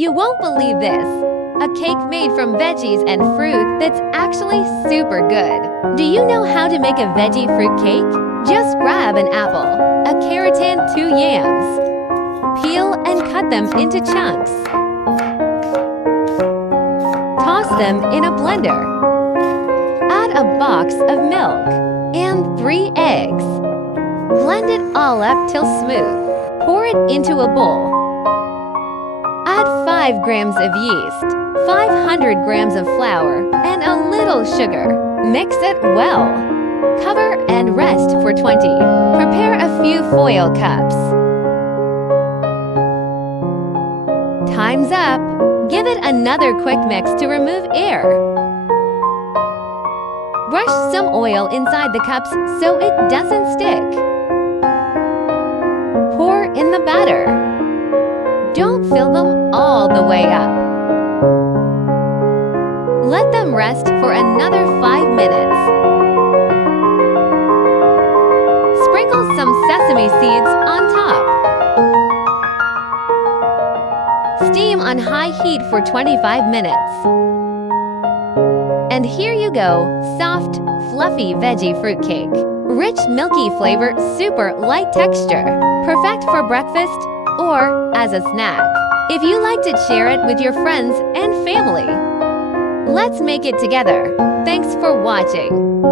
You won't believe this! A cake made from veggies and fruit that's actually super good. Do you know how to make a veggie fruit cake? Just grab an apple, a carrot and 2 yams. Peel and cut them into chunks. Toss them in a blender. Add a box of milk and 3 eggs. Blend it all up till smooth. Pour it into a bowl. Add 5 grams of yeast, 500 grams of flour, and a little sugar. Mix it well. Cover and rest for 20. Prepare a few foil cups. Time's up. Give it another quick mix to remove air. Brush some oil inside the cups so it doesn't stick. Pour in the batter. Don't fill them all the way up. Let them rest for another 5 minutes. Sprinkle some sesame seeds on top. Steam on high heat for 25 minutes. And here you go, soft, fluffy veggie fruitcake. Rich, milky flavor, super light texture. Perfect for breakfast or as a snack. If you liked it, share it with your friends and family. Let's make it together. Thanks for watching.